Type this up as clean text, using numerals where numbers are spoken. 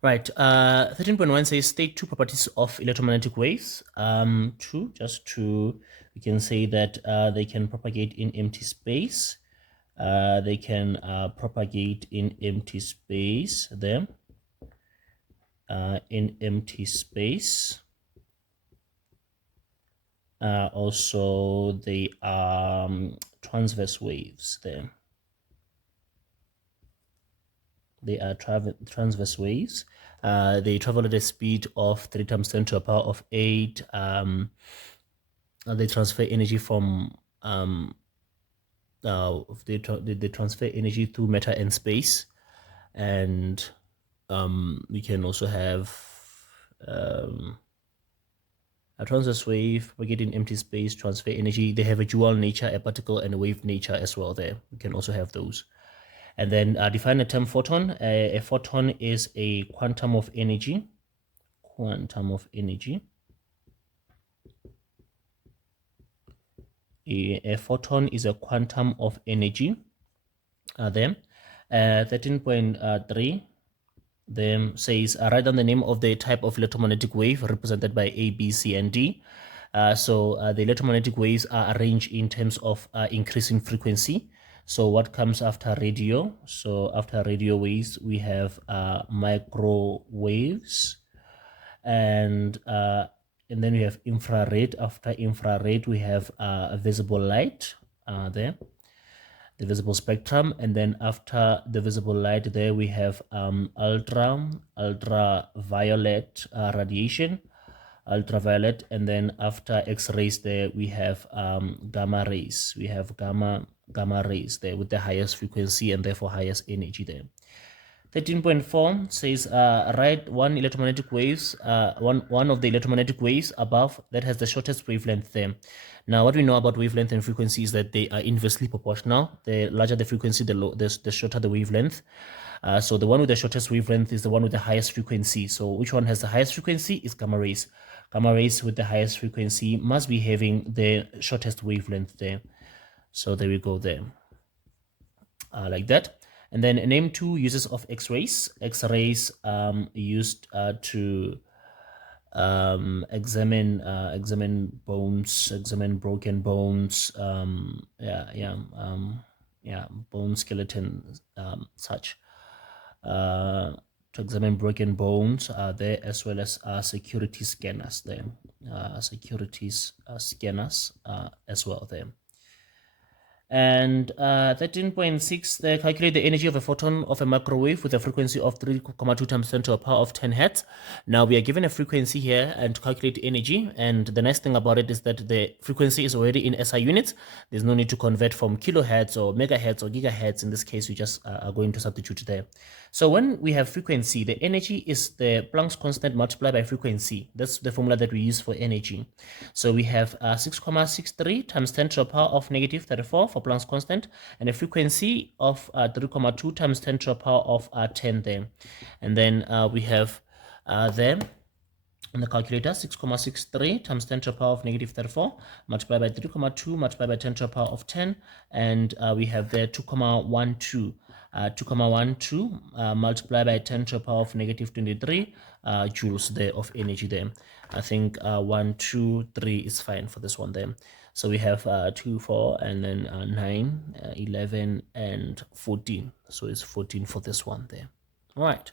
Right. 13.1 says state two properties of electromagnetic waves. We can say that they can propagate in empty space. They can propagate in empty space. There, in empty space. Also, they are transverse waves. There, they are transverse waves. They travel at a speed of 3 times 10 to the power of 8. They transfer energy from they transfer energy through matter and space, and we can also have a transverse wave propagating empty space, transfer energy. They have a dual nature, a particle and a wave nature as well. There we can also have those. And then define the term photon. A photon is a quantum of energy. Quantum of energy. A photon is a quantum of energy. There. 13.3 then says write down the name of the type of electromagnetic wave represented by A, B, C, and D. The electromagnetic waves are arranged in terms of increasing frequency. So what comes after radio? So after radio waves, we have microwaves, and then we have infrared. After infrared, we have visible light there, the visible spectrum, and then after the visible light there we have ultraviolet radiation, ultraviolet, and then after X-rays there we have gamma rays. We have gamma rays there with the highest frequency and therefore highest energy there. 13.4 says write one of the electromagnetic waves above that has the shortest wavelength there. Now what we know about wavelength and frequency is that they are inversely proportional. The larger the frequency, the shorter the wavelength. So the one with the shortest wavelength is the one with the highest frequency. So which one has the highest frequency is gamma rays. Gamma rays with the highest frequency must be having the shortest wavelength there. So there we go there, like that. And then name two uses of X-rays. X-rays used to examine bones, examine broken bones, bone skeleton, such. To examine broken bones there, as well as security scanners there, scanners as well there. And 13.6, they calculate the energy of a photon of a microwave with a frequency of 3.2 times 10 to the power of 10 hertz. Now we are given a frequency here and to calculate energy, and the nice thing about it is that the frequency is already in SI units. There's no need to convert from kilohertz or megahertz or gigahertz. In this case, we just are going to substitute there. So when we have frequency, the energy is the Planck's constant multiplied by frequency. That's the formula that we use for energy. So we have 6.63 times 10 to the power of negative 34 for Planck's constant, and a frequency of 3.2 times 10 to the power of 10 there. And then we have there on the calculator 6.63 times 10 to the power of negative 34 multiplied by 3.2 multiplied by 10 to the power of 10, and we have there 2.12 multiplied by 10 to the power of negative 23 joules there of energy there. I think 1, 2, 3 is fine for this one there. So we have 2, 4, and then 9, 11, and 14. So it's 14 for this one there. All right.